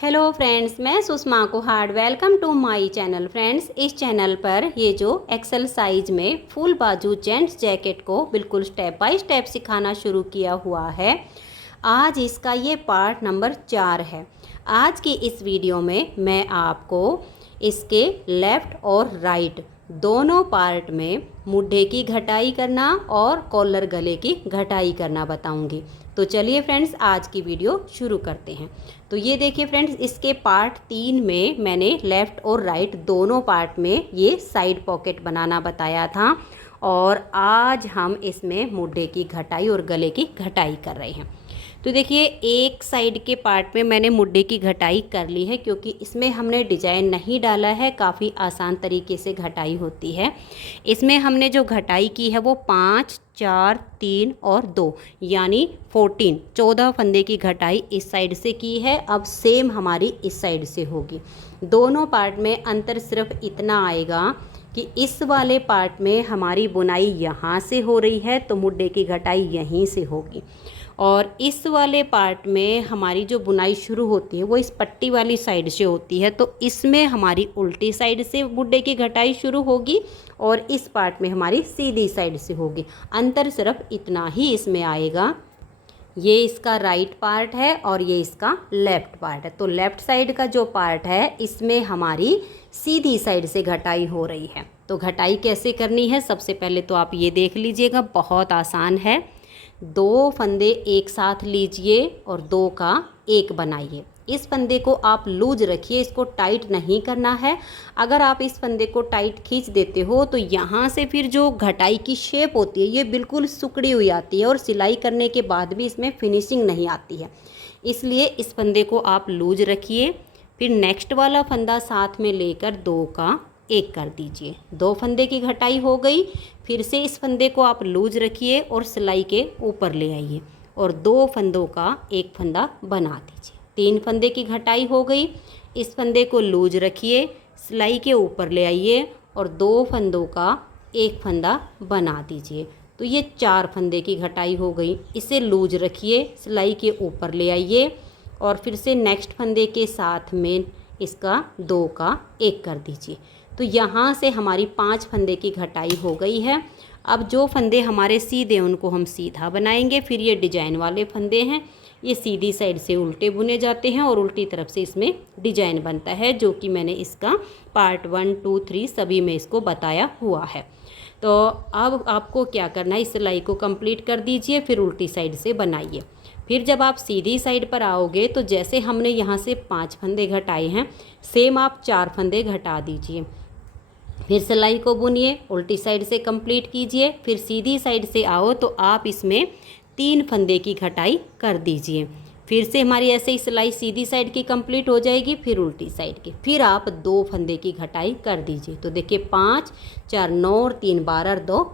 Hello friends, मैं Sushma Kuhar. Welcome to my channel. Friends, इस channel पर ये जो एक्सरसाइज में फुल बाजू जेंट्स जैकेट को बिल्कुल स्टेप बाय स्टेप सिखाना शुरू किया हुआ है। आज इसका ये पार्ट नंबर 4 है। आज की इस वीडियो में मैं आपको इसके लेफ़्ट और राइट दोनों पार्ट में मुड्ढे की घटाई करना और कॉलर गले की घटाई करना बताऊंगी। तो चलिए फ्रेंड्स, आज की वीडियो शुरू करते हैं। तो ये देखिए फ्रेंड्स, इसके पार्ट 3 में मैंने लेफ़्ट और राइट दोनों पार्ट में ये साइड पॉकेट बनाना बताया था और आज हम इसमें मुड्ढे की घटाई और गले की घटाई कर रहे हैं। तो देखिए, एक साइड के पार्ट में मैंने मुड्ढे की घटाई कर ली है क्योंकि इसमें हमने डिजाइन नहीं डाला है। काफ़ी आसान तरीके से घटाई होती है। इसमें हमने जो घटाई की है वो 5, 4, 3 और 2 यानी 14 फंदे की घटाई इस साइड से की है। अब सेम हमारी इस साइड से होगी। दोनों पार्ट में अंतर सिर्फ इतना आएगा कि इस वाले पार्ट में हमारी बुनाई यहाँ से हो रही है तो मुड्ढे की घटाई यहीं से होगी, और इस वाले पार्ट में हमारी जो बुनाई शुरू होती है वो इस पट्टी वाली साइड से होती है। तो इसमें हमारी उल्टी साइड से मुड्ढे की घटाई शुरू होगी और इस पार्ट में हमारी सीधी साइड से होगी। अंतर सिर्फ इतना ही इसमें आएगा। ये इसका राइट पार्ट है और ये इसका लेफ़्ट पार्ट है। तो लेफ़्ट साइड का जो पार्ट है इसमें हमारी सीधी साइड से घटाई हो रही है। तो घटाई कैसे करनी है, सबसे पहले तो आप ये देख लीजिएगा, बहुत आसान है। 2 फंदे एक साथ लीजिए और 2 का एक बनाइए। इस फंदे को आप लूज रखिए, इसको टाइट नहीं करना है। अगर आप इस फंदे को टाइट खींच देते हो तो यहाँ से फिर जो घटाई की शेप होती है ये बिल्कुल सिकुड़ी हुई आती है और सिलाई करने के बाद भी इसमें फिनिशिंग नहीं आती है। इसलिए इस फंदे को आप लूज रखिए। फिर नेक्स्ट वाला फंदा साथ में लेकर 2 का एक कर दीजिए। 2 फंदे की घटाई हो गई। फिर से इस फंदे को आप लूज रखिए और सिलाई के ऊपर ले आइए और 2 फंदों का एक फंदा बना दीजिए। 3 फंदे की घटाई हो गई। इस फंदे को लूज रखिए, सिलाई के ऊपर ले आइए और 2 फंदों का एक फंदा बना दीजिए। तो ये 4 फंदे की घटाई हो गई। इसे लूज रखिए, सिलाई के ऊपर ले आइए और फिर से नेक्स्ट फंदे के साथ में इसका 2 का एक कर दीजिए। तो यहाँ से हमारी 5 फंदे की घटाई हो गई है। अब जो फंदे हमारे सीधे उनको हम सीधा बनाएंगे। फिर ये डिजाइन वाले फंदे हैं, ये सीधी साइड से उल्टे बुने जाते हैं और उल्टी तरफ से इसमें डिजाइन बनता है, जो कि मैंने इसका पार्ट 1, 2, 3 सभी में इसको बताया हुआ है। तो अब आपको क्या करना है, इस सिलाई को कंप्लीट कर दीजिए, फिर उल्टी साइड से बनाइए। फिर जब आप सीधी साइड पर आओगे तो जैसे हमने यहाँ से 5 फंदे घटाए हैं, सेम आप 4 फंदे घटा दीजिए। फिर सिलाई को बुनिए, उल्टी साइड से कंप्लीट कीजिए। फिर सीधी साइड से आओ तो आप इसमें 3 फंदे की घटाई कर दीजिए। फिर से हमारी ऐसे ही सिलाई सीधी साइड की कंप्लीट हो जाएगी, फिर उल्टी साइड की। फिर आप 2 फंदे की घटाई कर दीजिए। तो देखिए 5, 4, 9 और 3, 12 और 2,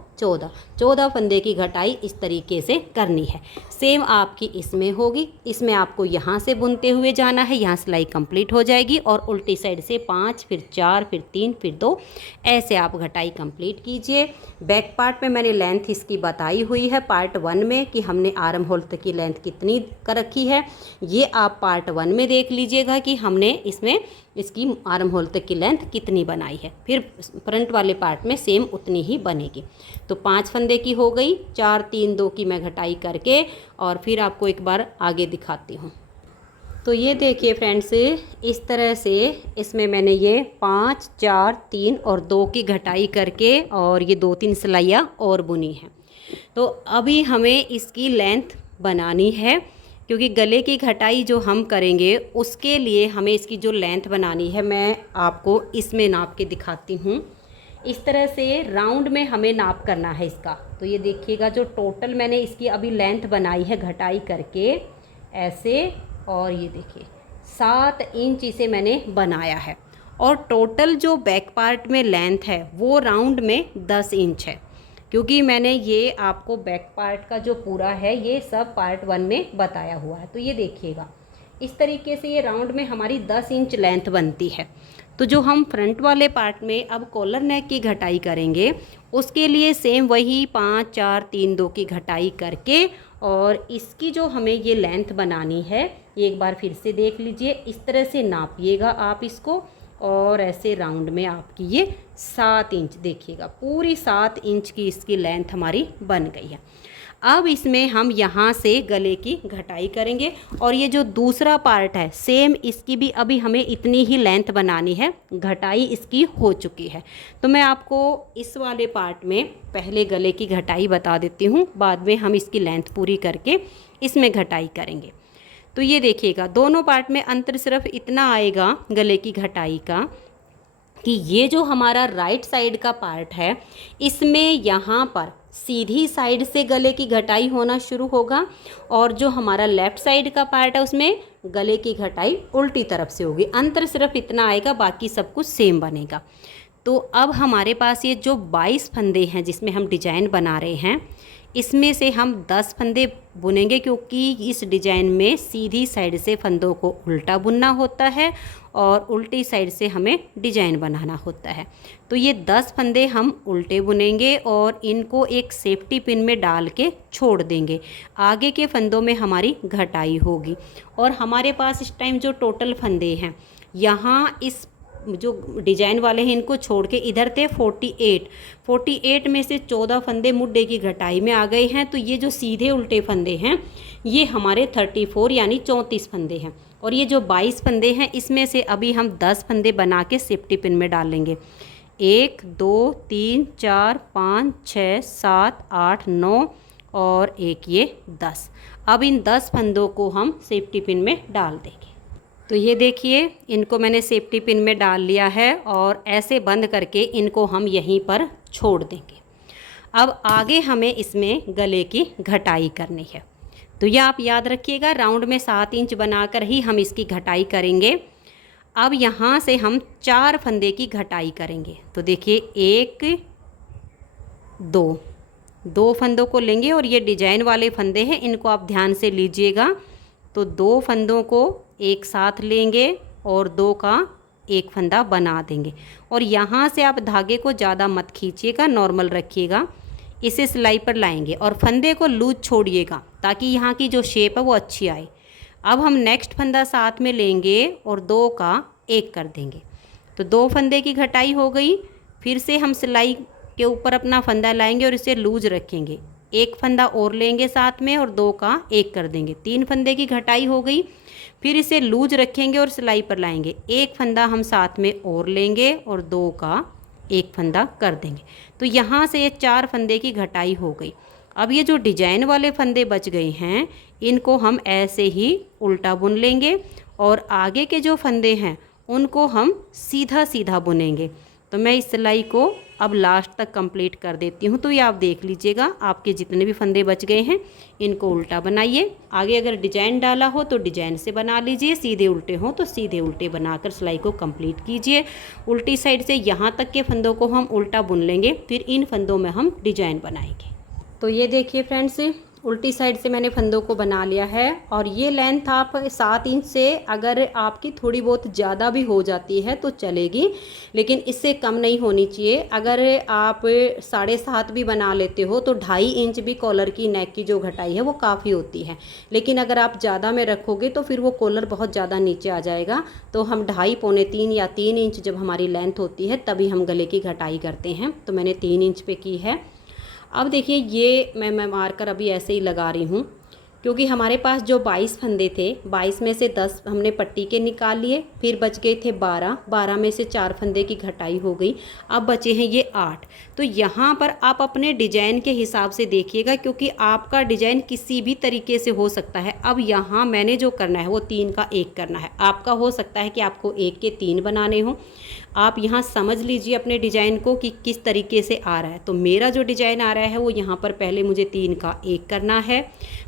14 फंदे की घटाई इस तरीके से करनी है। सेम आपकी इसमें होगी। इसमें आपको यहाँ से बुनते हुए जाना है, यहाँ सिलाई कंप्लीट हो जाएगी और उल्टी साइड से 5, फिर 4, फिर 3, फिर 2, ऐसे आप घटाई कंप्लीट कीजिए। बैक पार्ट में मैंने लेंथ इसकी बताई हुई है पार्ट 1 में कि हमने आर्म होल तक की लेंथ कितनी कर रखी है। ये आप पार्ट 1 में देख लीजिएगा कि हमने इसमें इसकी आर्म होल तक की लेंथ कितनी बनाई है। फिर फ्रंट वाले पार्ट में सेम उतनी ही बनेगी। तो 5 फंदे की हो गई, 4, 3, 2 की मैं घटाई करके और फिर आपको एक बार आगे दिखाती हूँ। तो ये देखिए फ्रेंड्स, इस तरह से इसमें मैंने ये 5, 4, 3 और 2 की घटाई करके और ये 2-3 सिलाइयाँ और बुनी हैं। तो अभी हमें इसकी लेंथ बनानी है क्योंकि गले की घटाई जो हम करेंगे उसके लिए हमें इसकी जो लेंथ बनानी है, मैं आपको इसमें नाप के दिखाती हूँ। इस तरह से राउंड में हमें नाप करना है इसका। तो ये देखिएगा, जो टोटल मैंने इसकी अभी लेंथ बनाई है घटाई करके ऐसे, और ये देखिए 7 इंच इसे मैंने बनाया है। और टोटल जो बैक पार्ट में लेंथ है वो राउंड में 10 इंच है, क्योंकि मैंने ये आपको बैक पार्ट का जो पूरा है ये सब पार्ट 1 में बताया हुआ है। तो ये देखिएगा, इस तरीके से ये राउंड में हमारी 10 इंच लेंथ बनती है। तो जो हम फ्रंट वाले पार्ट में अब कॉलर नेक की घटाई करेंगे उसके लिए सेम वही 5 4 3 2 की घटाई करके और इसकी जो हमें ये लेंथ बनानी है एक बार फिर से देख लीजिए। इस तरह से नापिएगा आप इसको और ऐसे राउंड में आपकी ये 7 इंच देखिएगा, पूरी 7 इंच की इसकी लेंथ हमारी बन गई है। अब इसमें हम यहाँ से गले की घटाई करेंगे और ये जो दूसरा पार्ट है सेम इसकी भी अभी हमें इतनी ही लेंथ बनानी है, घटाई इसकी हो चुकी है। तो मैं आपको इस वाले पार्ट में पहले गले की घटाई बता देती हूँ, बाद में हम इसकी लेंथ पूरी करके इसमें घटाई करेंगे। तो ये देखिएगा दोनों पार्ट में अंतर सिर्फ इतना आएगा गले की घटाई का कि ये जो हमारा राइट साइड का पार्ट है इसमें यहाँ पर सीधी साइड से गले की घटाई होना शुरू होगा और जो हमारा लेफ़्ट साइड का पार्ट है उसमें गले की घटाई उल्टी तरफ से होगी। अंतर सिर्फ इतना आएगा, बाकी सब कुछ सेम बनेगा। तो अब हमारे पास ये जो 22 फंदे हैं जिसमें हम डिजाइन बना रहे हैं इसमें से हम 10 फंदे बुनेंगे क्योंकि इस डिजाइन में सीधी साइड से फंदों को उल्टा बुनना होता है और उल्टी साइड से हमें डिजाइन बनाना होता है। तो ये 10 फंदे हम उल्टे बुनेंगे और इनको एक सेफ्टी पिन में डाल के छोड़ देंगे। आगे के फंदों में हमारी घटाई होगी और हमारे पास इस टाइम जो टोटल फंदे हैं यहाँ इस जो डिजाइन वाले हैं इनको छोड़ के इधर थे 48 में से 14 फंदे मुड्डे की घटाई में आ गए हैं। तो ये जो सीधे उल्टे फंदे हैं ये हमारे 34 यानी 34 फंदे हैं और ये जो 22 फंदे हैं इसमें से अभी हम 10 फंदे बना के सेफ्टी पिन में डाल लेंगे। 1 2 3 4 5 6 7 8 9 और एक ये 10। अब इन 10 फंदों को हम सेफ्टी पिन में डाल देंगे। तो ये देखिए इनको मैंने सेफ्टी पिन में डाल लिया है और ऐसे बंद करके इनको हम यहीं पर छोड़ देंगे। अब आगे हमें इसमें गले की घटाई करनी है। तो ये आप याद रखिएगा, राउंड में 7 इंच बनाकर ही हम इसकी घटाई करेंगे। अब यहाँ से हम 4 फंदे की घटाई करेंगे। तो देखिए 1 2 फंदों को लेंगे और ये डिजाइन वाले फंदे हैं इनको आप ध्यान से लीजिएगा। तो 2 फंदों को एक साथ लेंगे और 2 का एक फंदा बना देंगे और यहाँ से आप धागे को ज़्यादा मत खींचिएगा, नॉर्मल रखिएगा। इसे सिलाई पर लाएंगे और फंदे को लूज छोड़िएगा ताकि यहाँ की जो शेप है वो अच्छी आए। अब हम नेक्स्ट फंदा साथ में लेंगे और 2 का एक कर देंगे। तो 2 फंदे की घटाई हो गई। फिर से हम सिलाई के ऊपर अपना फंदा लाएंगे और इसे लूज रखेंगे। एक फंदा और लेंगे साथ में और 2 का एक कर देंगे। 3 फंदे की घटाई हो गई। फिर इसे लूज रखेंगे और सिलाई पर लाएंगे। एक फंदा हम साथ में और लेंगे और 2 का एक फंदा कर देंगे। तो यहाँ से ये 4 फंदे की घटाई हो गई। अब ये जो डिजाइन वाले फंदे बच गए हैं इनको हम ऐसे ही उल्टा बुन लेंगे और आगे के जो फंदे हैं उनको हम सीधा सीधा बुनेंगे। तो मैं इस सिलाई को अब लास्ट तक कंप्लीट कर देती हूँ। तो ये आप देख लीजिएगा, आपके जितने भी फंदे बच गए हैं इनको उल्टा बनाइए। आगे अगर डिजाइन डाला हो तो डिजाइन से बना लीजिए, सीधे उल्टे हो तो सीधे उल्टे बनाकर सिलाई को कंप्लीट कीजिए। उल्टी साइड से यहाँ तक के फंदों को हम उल्टा बुन लेंगे, फिर इन फंदों में हम डिजाइन बनाएंगे। तो ये देखिए फ्रेंड्स, उल्टी साइड से मैंने फंदों को बना लिया है और ये लेंथ आप 7 इंच से अगर आपकी थोड़ी बहुत ज़्यादा भी हो जाती है तो चलेगी, लेकिन इससे कम नहीं होनी चाहिए। अगर आप 7.5 भी बना लेते हो तो 2.5 इंच भी कॉलर की नेक की जो घटाई है वो काफ़ी होती है। लेकिन अगर आप ज़्यादा में रखोगे तो फिर वो कॉलर बहुत ज़्यादा नीचे आ जाएगा। तो हम 2.5 पौने 3 या 3 इंच जब हमारी लेंथ होती है तभी हम गले की घटाई करते हैं। तो मैंने 3 इंच पे की है। अब देखिए ये मैं मार्कर अभी ऐसे ही लगा रही हूँ क्योंकि हमारे पास जो 22 फंदे थे 22 में से 10 हमने पट्टी के निकाल लिए, फिर बच गए थे 12 में से 4 फंदे की घटाई हो गई। अब बचे हैं ये 8। तो यहाँ पर आप अपने डिजाइन के हिसाब से देखिएगा क्योंकि आपका डिजाइन किसी भी तरीके से हो सकता है। अब यहाँ मैंने जो करना है वो 3 का 1 करना है। आपका हो सकता है कि आपको 1 के 3 बनाने हों। आप यहाँ समझ लीजिए अपने डिजाइन को कि किस तरीके से आ रहा है। तो मेरा जो डिजाइन आ रहा है वो यहाँ पर पहले मुझे 3 का 1 करना है,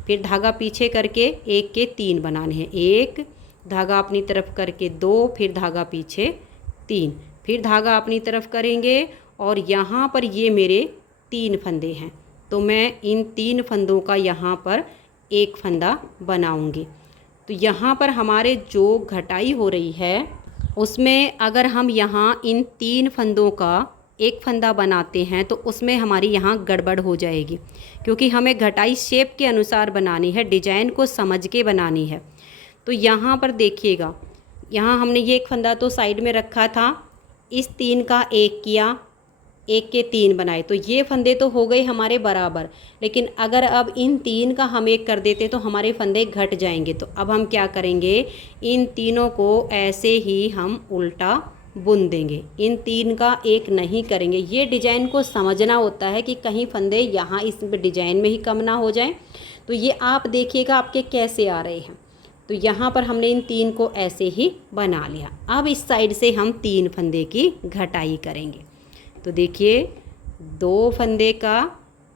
फिर धागा पीछे करके 1 के 3 बनाने हैं। 1 धागा अपनी तरफ करके 2, फिर धागा पीछे 3, फिर धागा अपनी तरफ करेंगे और यहाँ पर ये मेरे 3 फंदे हैं। तो मैं इन 3 फंदों का यहाँ पर 1 फंदा बनाऊंगी। तो यहाँ पर हमारे जो घटाई हो रही है उसमें अगर हम यहाँ इन 3 फंदों का एक फंदा बनाते हैं तो उसमें हमारी यहाँ गड़बड़ हो जाएगी, क्योंकि हमें घटाई शेप के अनुसार बनानी है, डिजाइन को समझ के बनानी है। तो यहाँ पर देखिएगा, यहाँ हमने ये एक फंदा तो साइड में रखा था, इस 3 का एक किया, एक के 3 बनाए, तो ये फंदे तो हो गए हमारे बराबर। लेकिन अगर अब इन 3 का हम एक कर देते तो हमारे फंदे घट जाएंगे। तो अब हम क्या करेंगे, इन तीनों को ऐसे ही हम उल्टा बुन देंगे, इन 3 का एक नहीं करेंगे। ये डिजाइन को समझना होता है कि कहीं फंदे यहाँ इस डिजाइन में ही कम ना हो जाएं। तो ये आप देखिएगा आपके कैसे आ रहे हैं। तो यहाँ पर हमने इन 3 को ऐसे ही बना लिया। अब इस साइड से हम 3 फंदे की घटाई करेंगे। तो देखिए 2 फंदे का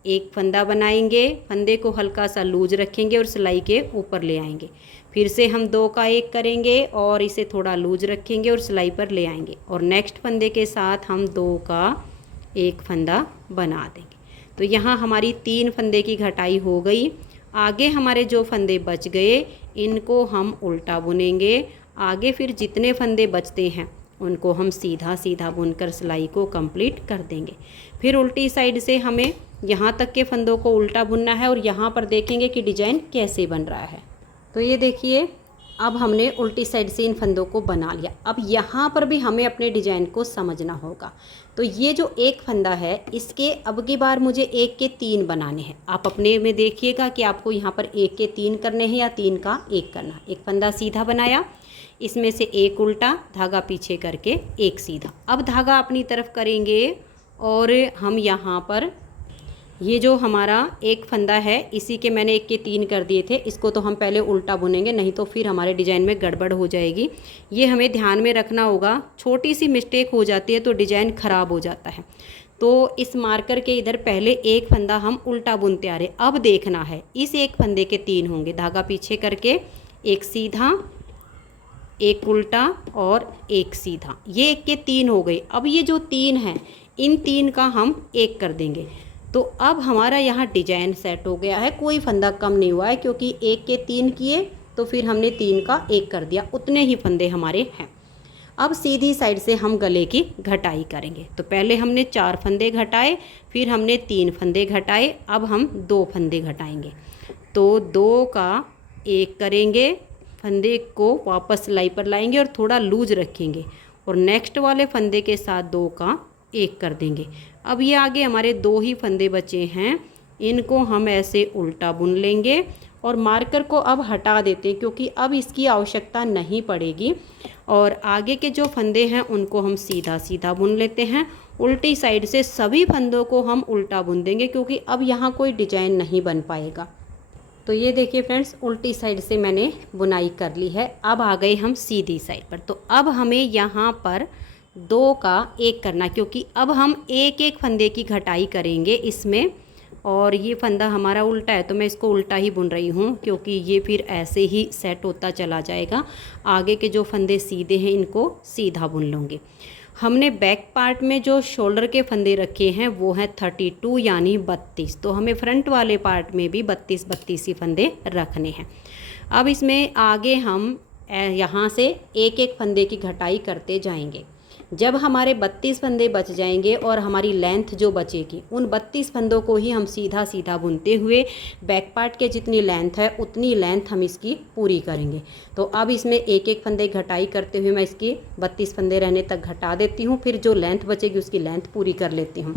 एक फंदा बनाएंगे, फंदे को हल्का सा लूज रखेंगे और सिलाई के ऊपर ले आएंगे। फिर से हम 2 का एक करेंगे और इसे थोड़ा लूज रखेंगे और सिलाई पर ले आएंगे, और नेक्स्ट फंदे के साथ हम 2 का एक फंदा बना देंगे। तो यहाँ हमारी 3 फंदे की घटाई हो गई। आगे हमारे जो फंदे बच गए इनको हम उल्टा बुनेंगे। आगे फिर जितने फंदे बचते हैं उनको हम सीधा सीधा बुनकर सिलाई को कंप्लीट कर देंगे। फिर उल्टी साइड से हमें यहाँ तक के फंदों को उल्टा बुनना है और यहाँ पर देखेंगे कि डिजाइन कैसे बन रहा है। तो ये देखिए अब हमने उल्टी साइड से इन फंदों को बना लिया। अब यहाँ पर भी हमें अपने डिजाइन को समझना होगा। तो ये जो एक फंदा है इसके अब की बार मुझे 1 के 3 बनाने हैं। आप अपने में देखिएगा कि आपको यहाँ पर 1 के 3 करने हैं या 3 का 1 करना। एक फंदा सीधा बनाया, इसमें से एक उल्टा, धागा पीछे करके एक सीधा। अब धागा अपनी तरफ करेंगे और हम यहाँ पर ये जो हमारा एक फंदा है इसी के मैंने 1 के 3 कर दिए थे, इसको तो हम पहले उल्टा बुनेंगे, नहीं तो फिर हमारे डिज़ाइन में गड़बड़ हो जाएगी। ये हमें ध्यान में रखना होगा, छोटी सी मिस्टेक हो जाती है तो डिज़ाइन ख़राब हो जाता है। तो इस मार्कर के इधर पहले एक फंदा हम उल्टा बुनते आ रहे। अब देखना है इस एक फंदे के 3 होंगे, धागा पीछे करके एक सीधा, एक उल्टा और एक सीधा। ये 1 के 3 हो गए। अब ये जो 3 हैं इन 3 का हम एक कर देंगे। तो अब हमारा यहाँ डिजाइन सेट हो गया है, कोई फंदा कम नहीं हुआ है, क्योंकि 1 के 3 किए तो फिर हमने 3 का 1 कर दिया, उतने ही फंदे हमारे हैं। अब सीधी साइड से हम गले की घटाई करेंगे। तो पहले हमने 4 फंदे घटाए, फिर हमने 3 फंदे घटाए, अब हम 2 फंदे घटाएंगे। तो 2 का 1 करेंगे, फंदे को वापस सिलाई पर लाएंगे और थोड़ा लूज रखेंगे, और नेक्स्ट वाले फंदे के साथ 2 का 1 कर देंगे। अब ये आगे हमारे 2 ही फंदे बचे हैं, इनको हम ऐसे उल्टा बुन लेंगे और मार्कर को अब हटा देते हैं, क्योंकि अब इसकी आवश्यकता नहीं पड़ेगी। और आगे के जो फंदे हैं उनको हम सीधा सीधा बुन लेते हैं। उल्टी साइड से सभी फंदों को हम उल्टा बुन देंगे, क्योंकि अब यहाँ कोई डिजाइन नहीं बन पाएगा। तो ये देखिए फ्रेंड्स, उल्टी साइड से मैंने बुनाई कर ली है। अब आ गए हम सीधी साइड पर। तो अब हमें यहाँ पर 2 का 1 करना, क्योंकि अब हम एक एक फंदे की घटाई करेंगे इसमें। और ये फंदा हमारा उल्टा है तो मैं इसको उल्टा ही बुन रही हूँ, क्योंकि ये फिर ऐसे ही सेट होता चला जाएगा। आगे के जो फंदे सीधे हैं इनको सीधा बुन लूँगी। हमने बैक पार्ट में जो शोल्डर के फंदे रखे हैं वो हैं 32 यानी 32। तो हमें फ्रंट वाले पार्ट में भी 32 ही फंदे रखने हैं। अब इसमें आगे हम यहाँ से एक एक फंदे की घटाई करते जाएंगे। जब हमारे 32 फंदे बच जाएंगे और हमारी लेंथ जो बचेगी उन 32 फंदों को ही हम सीधा सीधा बुनते हुए बैक पार्ट के जितनी लेंथ है उतनी लेंथ हम इसकी पूरी करेंगे। तो अब इसमें एक एक फंदे घटाई करते हुए मैं इसकी 32 फंदे रहने तक घटा देती हूँ, फिर जो लेंथ बचेगी उसकी लेंथ पूरी कर लेती हूँ।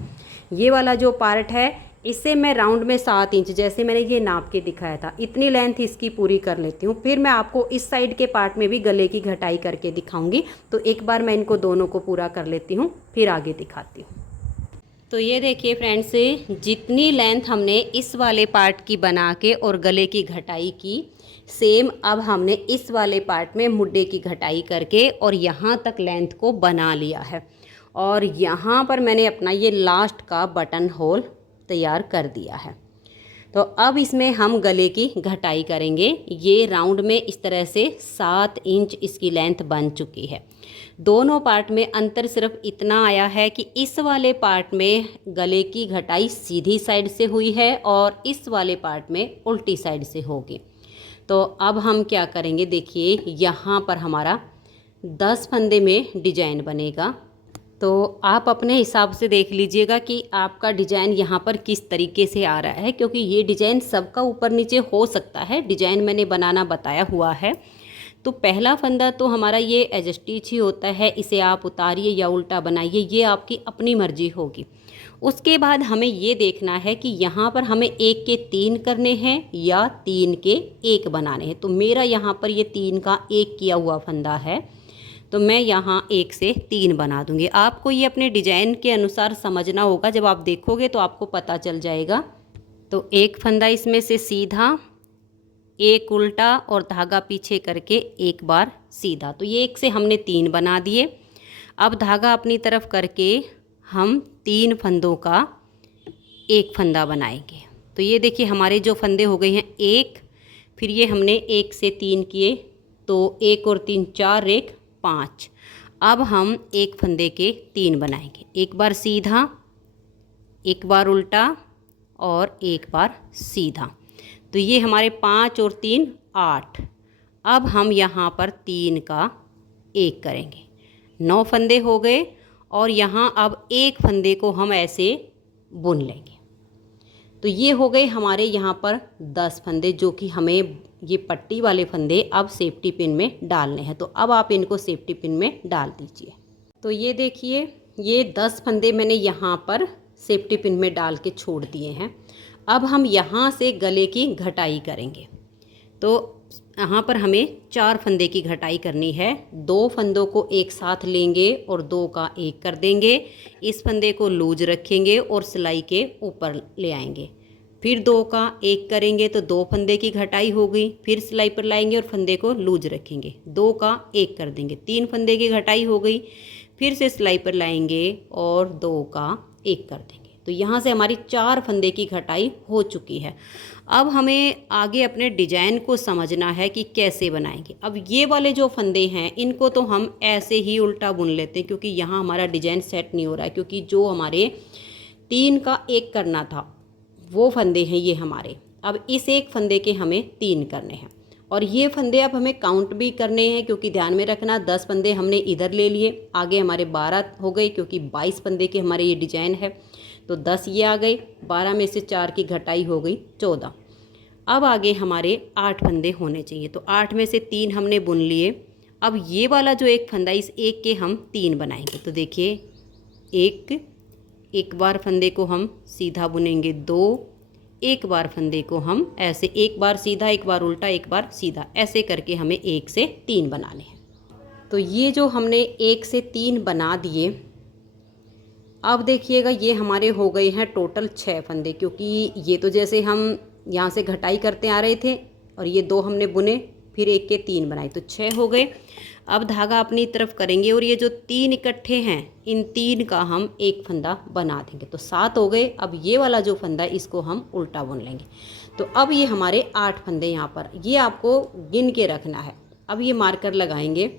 ये वाला जो पार्ट है इससे मैं राउंड में 7 इंच, जैसे मैंने ये नाप के दिखाया था, इतनी लेंथ इसकी पूरी कर लेती हूँ। फिर मैं आपको इस साइड के पार्ट में भी गले की घटाई करके दिखाऊंगी। तो एक बार मैं इनको दोनों को पूरा कर लेती हूँ, फिर आगे दिखाती हूँ। तो ये देखिए फ्रेंड्स, जितनी लेंथ हमने इस वाले पार्ट की बना के और गले की घटाई की, सेम अब हमने इस वाले पार्ट में मुड्डे की घटाई करके और यहाँ तक लेंथ को बना लिया है। और यहाँ पर मैंने अपना ये लास्ट का बटन होल तैयार कर दिया है। तो अब इसमें हम गले की घटाई करेंगे। ये राउंड में इस तरह से 7 इंच इसकी लेंथ बन चुकी है। दोनों पार्ट में अंतर सिर्फ इतना आया है कि इस वाले पार्ट में गले की घटाई सीधी साइड से हुई है और इस वाले पार्ट में उल्टी साइड से होगी। तो अब हम क्या करेंगे, देखिए यहाँ पर हमारा 10 फंदे में डिजाइन बनेगा। तो आप अपने हिसाब से देख लीजिएगा कि आपका डिजाइन यहाँ पर किस तरीके से आ रहा है, क्योंकि ये डिजाइन सबका ऊपर नीचे हो सकता है। डिजाइन मैंने बनाना बताया हुआ है। तो पहला फंदा तो हमारा ये एज स्टिच ही होता है, इसे आप उतारिए या उल्टा बनाइए, ये आपकी अपनी मर्जी होगी। उसके बाद हमें ये देखना है कि यहाँ पर हमें 1 के 3 करने हैं या 3 के 1 बनाने हैं। तो मेरा यहाँ पर ये 3 का 1 किया हुआ फंदा है, तो मैं यहाँ 1 से 3 बना दूँगी। आपको ये अपने डिजाइन के अनुसार समझना होगा, जब आप देखोगे तो आपको पता चल जाएगा। तो एक फंदा इसमें से सीधा, एक उल्टा और धागा पीछे करके एक बार सीधा। तो ये 1 से हमने 3 बना दिए। अब धागा अपनी तरफ करके हम 3 फंदों का एक फंदा बनाएंगे। तो ये देखिए हमारे जो फंदे हो गए हैं 1, फिर ये हमने 1 से 3 किए, तो 1 और 3 4, 1 5। अब हम एक फंदे के 3 बनाएंगे, एक बार सीधा, एक बार उल्टा और एक बार सीधा। तो ये हमारे 5 और 3 8। अब हम यहाँ पर 3 का 1 करेंगे, 9 फंदे हो गए। और यहाँ अब एक फंदे को हम ऐसे बुन लेंगे। तो ये हो गए हमारे यहाँ पर 10 फंदे, जो कि हमें ये पट्टी वाले फंदे अब सेफ्टी पिन में डालने हैं। तो अब आप इनको सेफ्टी पिन में डाल दीजिए। तो ये देखिए ये 10 फंदे मैंने यहाँ पर सेफ्टी पिन में डाल के छोड़ दिए हैं। अब हम यहाँ से गले की घटाई करेंगे। तो यहाँ पर हमें 4 फंदे की घटाई करनी है। 2 फंदों को एक साथ लेंगे और 2 का 1 कर देंगे। इस फंदे को लूज रखेंगे और सिलाई के ऊपर ले आएंगे। फिर 2 का 1 करेंगे तो 2 फंदे की घटाई हो गई। फिर सिलाई पर लाएंगे और फंदे को लूज रखेंगे, 2 का 1 कर देंगे, 3 फंदे की घटाई हो गई। फिर से सिलाई पर लाएंगे और 2 का 1 कर देंगे। तो यहाँ से हमारी 4 फंदे की घटाई हो चुकी है। अब हमें आगे अपने डिजाइन को समझना है कि कैसे बनाएंगे। अब ये वाले जो फंदे हैं इनको तो हम ऐसे ही उल्टा बुन लेते हैं, क्योंकि यहाँ हमारा डिजाइन सेट नहीं हो रहा है। क्योंकि जो हमारे 3 का 1 करना था वो फंदे हैं ये हमारे। अब इस एक फंदे के हमें 3 करने हैं और ये फंदे अब हमें काउंट भी करने हैं, क्योंकि ध्यान में रखना 10 फंदे हमने इधर ले लिए, आगे हमारे 12 हो गए, क्योंकि 22 फंदे के हमारे ये डिजाइन है। तो 10 ये आ गए, 12 में से 4 की घटाई हो गई 14। अब आगे हमारे 8 फंदे होने चाहिए। तो 8 में से 3 हमने बुन लिए। अब ये वाला जो एक फंदा, इस एक के हम 3 बनाएंगे। तो देखिए एक बार फंदे को हम सीधा बुनेंगे, 2, एक बार फंदे को हम ऐसे, एक बार सीधा, एक बार उल्टा, एक बार सीधा, ऐसे करके हमें 1 से 3 बनाने हैं। तो ये जो हमने 1 से 3 बना दिए, अब देखिएगा ये हमारे हो गए हैं टोटल 6 फंदे, क्योंकि ये तो जैसे हम यहाँ से घटाई करते आ रहे थे और ये 2 हमने बुने, फिर 1 के 3 बनाए, तो 6 हो गए। अब धागा अपनी तरफ करेंगे और ये जो 3 इकट्ठे हैं इन 3 का हम एक फंदा बना देंगे, तो 7 हो गए। अब ये वाला जो फंदा है इसको हम उल्टा बुन लेंगे। तो अब ये हमारे 8 फंदे यहाँ पर, ये आपको गिन के रखना है। अब ये मार्कर लगाएंगे,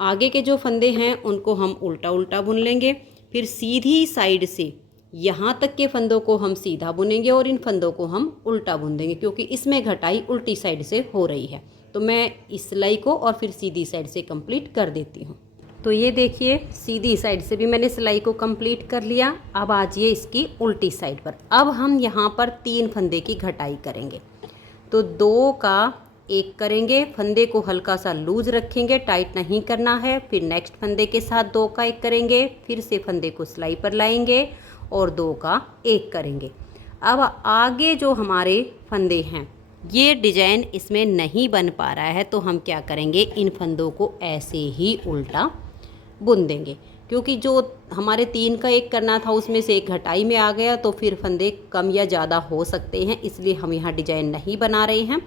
आगे के जो फंदे हैं उनको हम उल्टा उल्टा बुन लेंगे, फिर सीधी साइड से यहाँ तक के फंदों को हम सीधा बुनेंगे और इन फंदों को हम उल्टा बुन देंगे, क्योंकि इसमें घटाई उल्टी साइड से हो रही है। तो मैं इस सिलाई को और फिर सीधी साइड से कंप्लीट कर देती हूँ। तो ये देखिए सीधी साइड से भी मैंने सिलाई को कंप्लीट कर लिया। अब आजिए इसकी उल्टी साइड पर। अब हम यहाँ पर 3 फंदे की घटाई करेंगे। तो 2 का 1 करेंगे, फंदे को हल्का सा लूज रखेंगे, टाइट नहीं करना है। फिर नेक्स्ट फंदे के साथ 2 का 1 करेंगे, फिर से फंदे को सिलाई पर लाएंगे और 2 का 1 करेंगे। अब आगे जो हमारे फंदे हैं ये डिजाइन इसमें नहीं बन पा रहा है, तो हम क्या करेंगे, इन फंदों को ऐसे ही उल्टा बुन देंगे, क्योंकि जो हमारे 3 का 1 करना था उसमें से एक घटाई में आ गया, तो फिर फंदे कम या ज़्यादा हो सकते हैं, इसलिए हम यहाँ डिजाइन नहीं बना रहे हैं।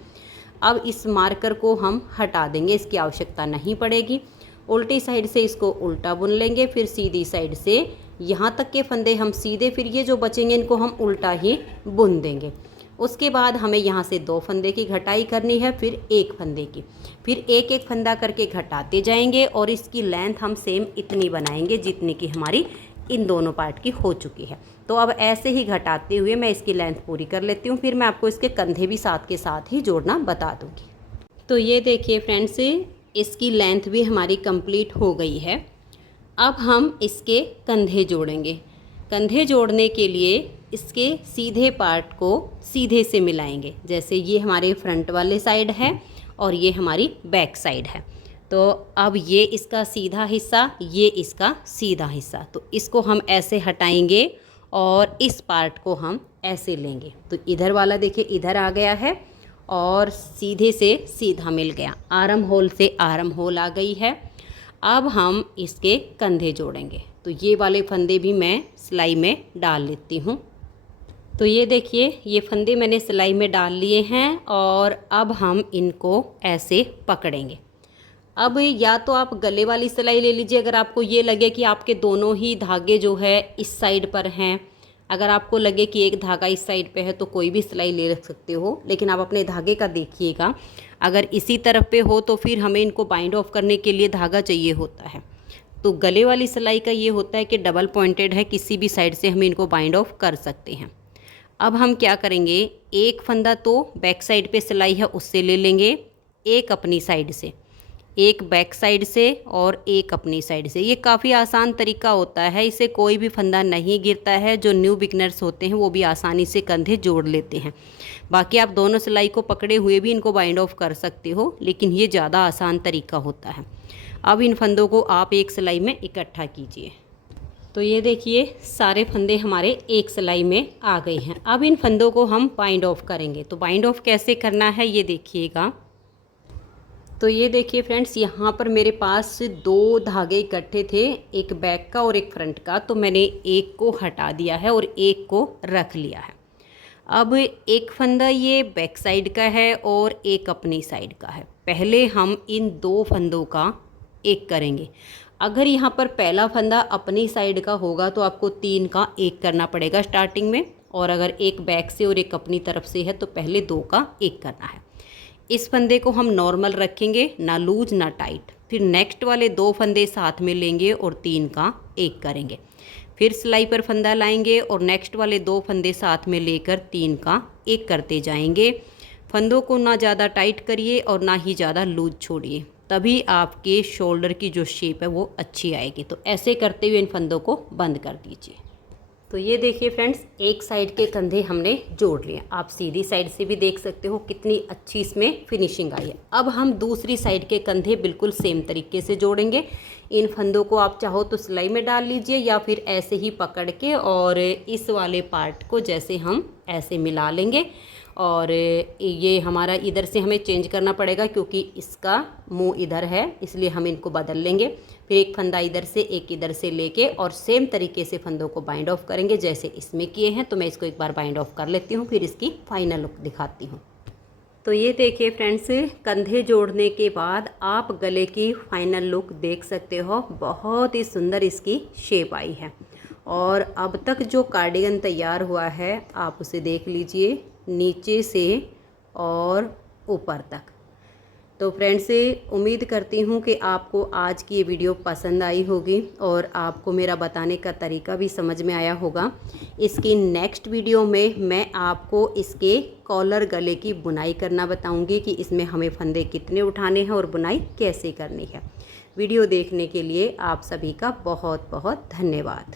अब इस मार्कर को हम हटा देंगे, इसकी आवश्यकता नहीं पड़ेगी। उल्टी साइड से इसको उल्टा बुन लेंगे, फिर सीधी साइड से यहाँ तक के फंदे हम सीधे, फिर ये जो बचेंगे इनको हम उल्टा ही बुन देंगे। उसके बाद हमें यहाँ से 2 फंदे की घटाई करनी है, फिर 1 फंदे की, फिर एक एक फंदा करके घटाते जाएंगे और इसकी लेंथ हम सेम इतनी बनाएंगे जितनी की हमारी इन दोनों पार्ट की हो चुकी है। तो अब ऐसे ही घटाते हुए मैं इसकी लेंथ पूरी कर लेती हूँ, फिर मैं आपको इसके कंधे भी साथ के साथ ही जोड़ना बता दूँगी। तो ये देखिए फ्रेंड्स, इसकी लेंथ भी हमारी कंप्लीट हो गई है। अब हम इसके कंधे जोड़ेंगे। कंधे जोड़ने के लिए इसके सीधे पार्ट को सीधे से मिलाएंगे। जैसे ये हमारे फ्रंट वाले साइड है और ये हमारी बैक साइड है। तो अब ये इसका सीधा हिस्सा, ये इसका सीधा हिस्सा, तो इसको हम ऐसे हटाएंगे और इस पार्ट को हम ऐसे लेंगे। तो इधर वाला देखिए इधर आ गया है और सीधे से सीधा मिल गया, आर्म होल से आर्म होल आ गई है। अब हम इसके कंधे जोड़ेंगे। तो ये वाले फंदे भी मैं सिलाई में डाल लेती हूँ। तो ये देखिए ये फंदे मैंने सिलाई में डाल लिए हैं और अब हम इनको ऐसे पकड़ेंगे। अब या तो आप गले वाली सिलाई ले लीजिए अगर आपको ये लगे कि आपके दोनों ही धागे जो है इस साइड पर हैं। अगर आपको लगे कि एक धागा इस साइड पे है तो कोई भी सिलाई ले रख सकते हो, लेकिन आप अपने धागे का देखिएगा। अगर इसी तरफ पे हो तो फिर हमें इनको बाइंड ऑफ करने के लिए धागा चाहिए होता है। तो गले वाली सिलाई का ये होता है कि डबल पॉइंटेड है, किसी भी साइड से हम इनको बाइंड ऑफ कर सकते हैं। अब हम क्या करेंगे, एक फंदा तो बैक साइड पे सिलाई है उससे ले लेंगे, एक अपनी साइड से, एक बैक साइड से और एक अपनी साइड से। ये काफ़ी आसान तरीका होता है, इससे कोई भी फंदा नहीं गिरता है। जो न्यू बिगनर्स होते हैं वो भी आसानी से कंधे जोड़ लेते हैं। बाकी आप दोनों सिलाई को पकड़े हुए भी इनको बाइंड ऑफ कर सकते हो, लेकिन ये ज़्यादा आसान तरीका होता है। अब इन फंदों को आप एक सिलाई में इकट्ठा कीजिए। तो ये देखिए सारे फंदे हमारे एक सिलाई में आ गए हैं। अब इन फंदों को हम बाइंड ऑफ करेंगे। तो बाइंड ऑफ कैसे करना है ये देखिएगा। तो ये देखिए फ्रेंड्स, यहाँ पर मेरे पास दो धागे इकट्ठे थे, एक बैक का और एक फ्रंट का। तो मैंने एक को हटा दिया है और एक को रख लिया है। अब एक फंदा ये बैक साइड का है और एक अपनी साइड का है। पहले हम इन दो फंदों का एक करेंगे। अगर यहाँ पर पहला फंदा अपनी साइड का होगा तो आपको 3 का एक करना पड़ेगा स्टार्टिंग में, और अगर एक बैक से और एक अपनी तरफ से है तो पहले 2 का एक करना है। इस फंदे को हम नॉर्मल रखेंगे, ना लूज ना टाइट। फिर नेक्स्ट वाले 2 फंदे साथ में लेंगे और 3 का एक करेंगे। फिर सिलाई पर फंदा लाएंगे और नेक्स्ट वाले 2 फंदे साथ में लेकर 3 का एक करते जाएंगे। फंदों को ना ज़्यादा टाइट करिए और ना ही ज़्यादा लूज छोड़िए, तभी आपके शोल्डर की जो शेप है वो अच्छी आएगी। तो ऐसे करते हुए इन फंदों को बंद कर दीजिए। तो ये देखिए फ्रेंड्स, एक साइड के कंधे हमने जोड़ लिए। आप सीधी साइड से भी देख सकते हो कितनी अच्छी इसमें फिनिशिंग आई है। अब हम दूसरी साइड के कंधे बिल्कुल सेम तरीके से जोड़ेंगे। इन फंदों को आप चाहो तो सिलाई में डाल लीजिए या फिर ऐसे ही पकड़ के और इस वाले पार्ट को जैसे हम ऐसे मिला लेंगे। और ये हमारा इधर से हमें चेंज करना पड़ेगा क्योंकि इसका मुंह इधर है, इसलिए हम इनको बदल लेंगे। फिर एक फंदा इधर से एक इधर से लेके और सेम तरीके से फंदों को बाइंड ऑफ करेंगे जैसे इसमें किए हैं। तो मैं इसको एक बार बाइंड ऑफ कर लेती हूँ, फिर इसकी फाइनल लुक दिखाती हूँ। तो ये देखिए फ्रेंड्स, कंधे जोड़ने के बाद आप गले की फाइनल लुक देख सकते हो। बहुत ही सुंदर इसकी शेप आई है। और अब तक जो कार्डिगन तैयार हुआ है आप उसे देख लीजिए, नीचे से और ऊपर तक। तो फ्रेंड्स, उम्मीद करती हूँ कि आपको आज की ये वीडियो पसंद आई होगी और आपको मेरा बताने का तरीका भी समझ में आया होगा। इसकी नेक्स्ट वीडियो में मैं आपको इसके कॉलर गले की बुनाई करना बताऊँगी कि इसमें हमें फंदे कितने उठाने हैं और बुनाई कैसे करनी है। वीडियो देखने के लिए आप सभी का बहुत बहुत धन्यवाद।